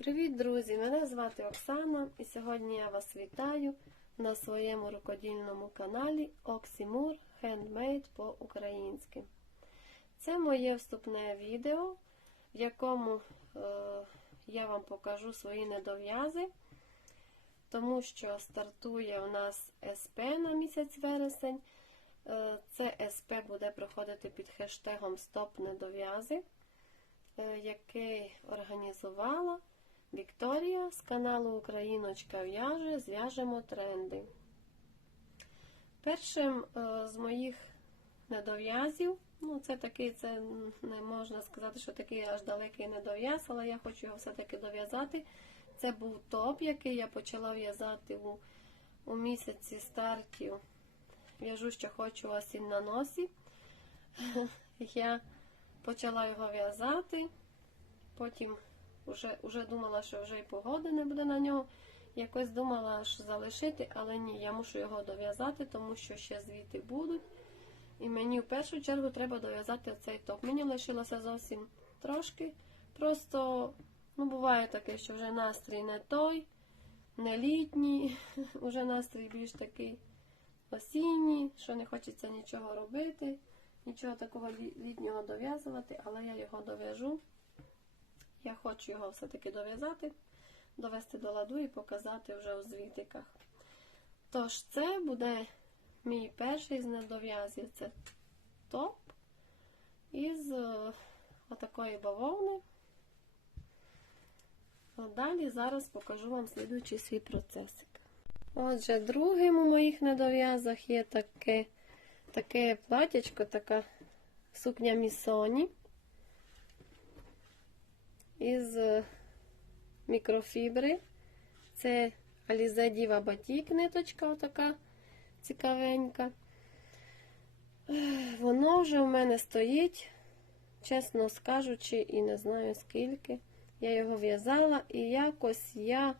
Привіт, друзі! Мене звати Оксана і сьогодні я вас вітаю на своєму рукодільному каналі Oxymur Handmade по-українськи. Це моє вступне відео, в якому е, я вам покажу свої недов'язи, тому що стартує у нас СП на місяць вересень. Е, це СП буде проходити під хештегом Стоп недов'язи, е, який організувала Вікторія з каналу Україночка в'яже Зв'яжемо тренди. Першим е, з моїх недов'язів, ну це такий, це не можна сказати, що такий аж далекий недов'яз, але я хочу його все-таки дов'язати. Це був топ, який я почала в'язати у, у місяці стартів. В'яжу, що хочу осінь на носі. Я почала його в'язати, потім вже, вже думала, що вже і погоди не буде на нього. Якось думала аж залишити, але ні, я мушу його дов'язати, тому що ще звіти будуть. І мені в першу чергу треба дов'язати цей топ. Мені лишилося зовсім трошки. Просто, ну, буває таке, що вже настрій не той, не літній, вже настрій більш такий осінній, що не хочеться нічого робити, нічого такого літнього дов'язувати, але я його дов'яжу. Я хочу його все-таки дов'язати, довести до ладу і показати вже у звітиках. Тож, це буде мій перший з недов'язів. Це топ із е, отакої бавовни. Далі зараз покажу вам слідуючий свій процесик. Отже, другим у моїх недов'язах є таке таке платячко, така сукня місоні із мікрофібри. Це Diva Batik ниточка, отака цікавенька. Воно вже в мене стоїть, чесно скажучи, і не знаю скільки. Я його в'язала, і якось я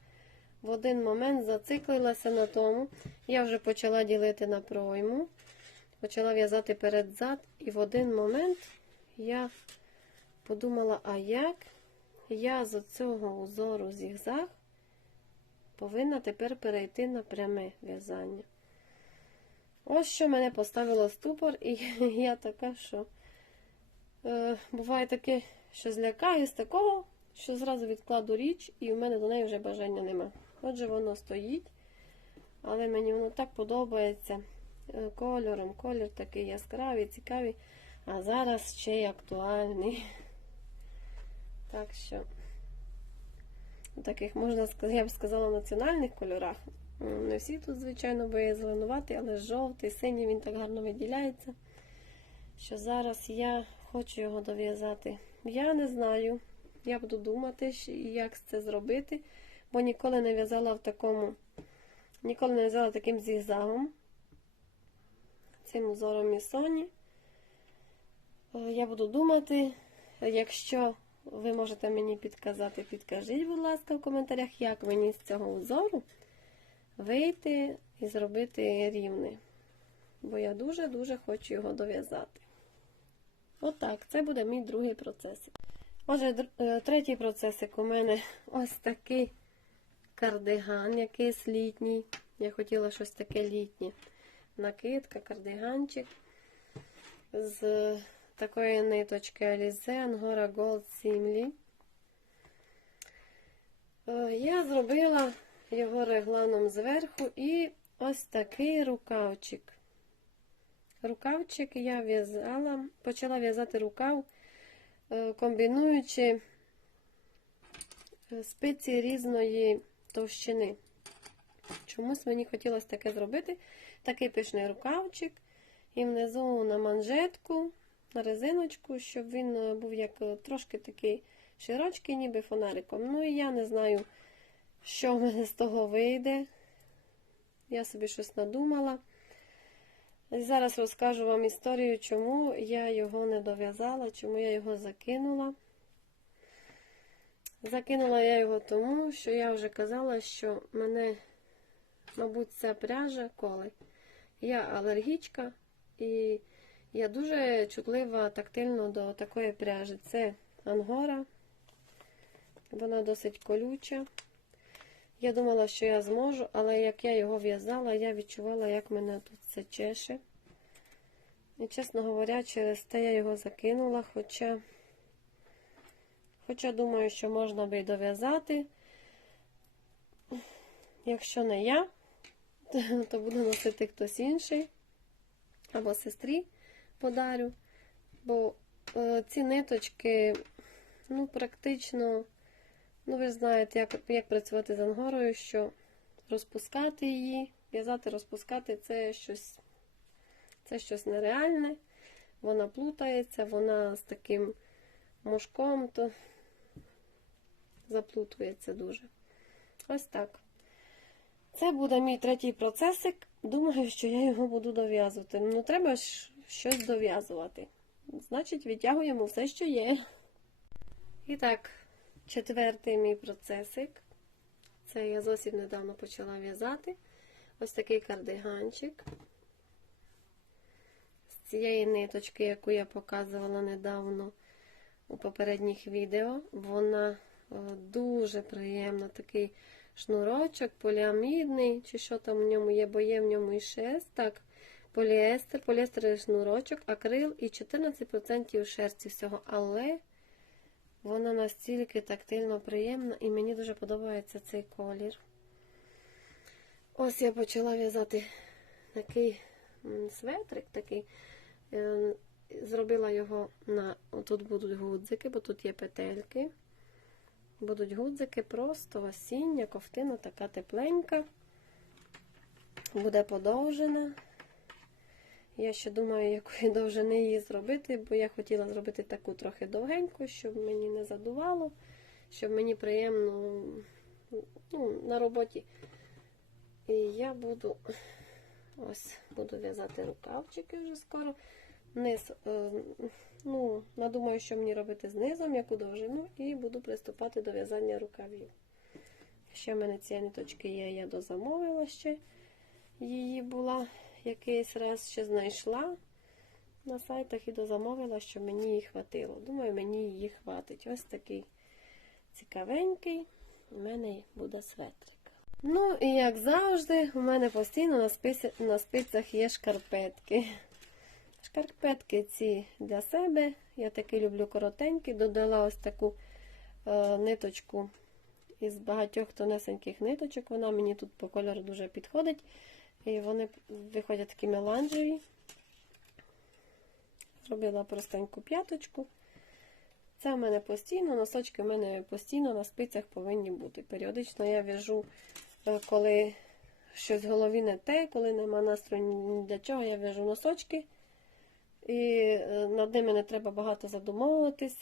в один момент зациклилася на тому. Я вже почала ділити на пройму, почала в'язати перед зад, і в один момент я подумала, а як я з цього узору зігзаг повинна тепер перейти на пряме в'язання. Ось що мене поставило ступор, і я така, що е, буває таке, що злякаюсь такого, що зразу відкладу річ, і в мене до неї вже бажання нема. Отже, воно стоїть, але мені воно так подобається е, кольором. Колір такий яскравий, цікавий, а зараз ще й актуальний. Так що, в таких, можна я б сказала, національних кольорах. Не всі тут, звичайно, бо є зеленуватий, але жовтий, синій він так гарно виділяється. Що зараз я хочу його дов'язати. Я не знаю. Я буду думати, як це зробити, бо ніколи не в'язала в такому, ніколи не в'язала таким зігзагом. Цим узором Місоні. Я буду думати, якщо ви можете мені підказати, підкажіть, будь ласка, в коментарях, як мені з цього узору вийти і зробити рівний. Бо я дуже-дуже хочу його дов'язати. Отак, це буде мій другий процесик. Отже, е, третій процесик у мене ось такий кардиган, якийсь літній. Я хотіла щось таке літнє. Накидка, кардиганчик з такої ниточки Alize Angora Gold Simli. Е, я зробила його регланом зверху і ось такий рукавчик. Рукавчик я в'язала, почала в'язати рукав, е, комбінуючи е, спиці різної товщини. Чомусь мені хотілося таке зробити. Такий пишний рукавчик, і внизу на манжетку на резиночку, щоб він е, був як е, трошки такий широчкий, ніби фонариком. Ну і я не знаю, що в мене з того вийде. Я собі щось надумала. І зараз розкажу вам історію, чому я його не дов'язала, чому я його закинула. Закинула я його тому, що я вже казала, що мене, мабуть, ця пряжа коли. Я алергічка і я дуже чутлива тактильно до такої пряжі. Це ангора. Вона досить колюча. Я думала, що я зможу, але як я його в'язала, я відчувала, як мене тут це чеше. І, чесно говоря, через те я його закинула, хоча, хоча думаю, що можна би й дов'язати. Якщо не я, то буде носити хтось інший або сестрі подарю. Бо е, ці ниточки, ну, практично, ну, ви знаєте, як, як працювати з ангорою, що розпускати її, в'язати, розпускати це щось, це щось нереальне. Вона плутається, вона з таким мошком, то заплутується дуже. Ось так. Це буде мій третій процесик. Думаю, що я його буду дов'язувати. Ну, треба ж щось дов'язувати. Значить, відтягуємо все, що є. І так, четвертий мій процесик. Це я зовсім недавно почала в'язати. Ось такий кардиганчик. З цієї ниточки, яку я показувала недавно у попередніх відео, вона е, дуже приємна. Такий шнурочок, поліамідний, чи що там в ньому є, бо є в ньому і шест. Так, поліестер, поліестеровий шнурочок, акрил і 14% шерсті всього. Але вона настільки тактильно приємна і мені дуже подобається цей колір. Ось я почала в'язати такий светрик такий. Е, Зробила його на. Тут будуть гудзики, бо тут є петельки. Будуть гудзики, просто осіння, ковтина така тепленька. Буде подовжена. Я ще думаю, якої довжини її зробити, бо я хотіла зробити таку трохи довгеньку, щоб мені не задувало, щоб мені приємно ну, на роботі. І я буду ось буду в'язати рукавчики вже скоро. Низ, е, ну, надумаю, що мені робити знизом, яку довжину, і буду приступати до в'язання рукавів. Ще в мене ці ниточки є, я дозамовила ще. Її була якийсь раз ще знайшла на сайтах і дозамовила, що мені її хватило. Думаю, мені її хватить. Ось такий цікавенький. У мене буде светрик. Ну, і як завжди, у мене постійно на, спиці, на спицях є шкарпетки. Шкарпетки ці для себе. Я таки люблю коротенькі. Додала ось таку е, ниточку із багатьох тонесеньких ниточок. Вона мені тут по кольору дуже підходить. І вони виходять такі меланжеві. Зробила простеньку п'яточку. Це в мене постійно, носочки в мене постійно на спицях повинні бути. Періодично я в'яжу, е, коли щось в голові не те, коли нема настрою ні для чого, я в'яжу носочки. І е, над ними не треба багато задумовуватись.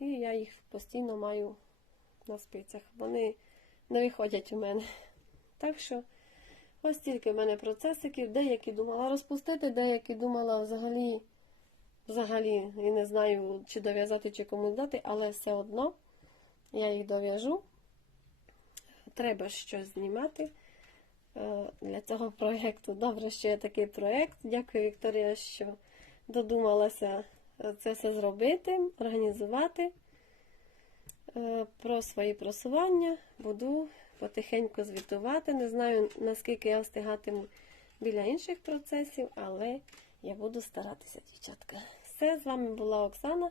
І я їх постійно маю на спицях. Вони не виходять у мене. Так що, ось тільки в мене процесиків. Деякі думала розпустити, деякі думала взагалі, взагалі, і не знаю, чи дов'язати, чи комусь дати, але все одно я їх дов'яжу. Треба щось знімати е, для цього проєкту. Добре, що є такий проєкт. Дякую, Вікторія, що додумалася це все зробити, організувати Е, про свої просування. Буду потихеньку звітувати. Не знаю, наскільки я встигатиму біля інших процесів, але я буду старатися, дівчатка. Все, з вами була Оксана.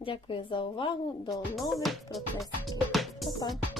Дякую за увагу. До нових процесів. Па-па!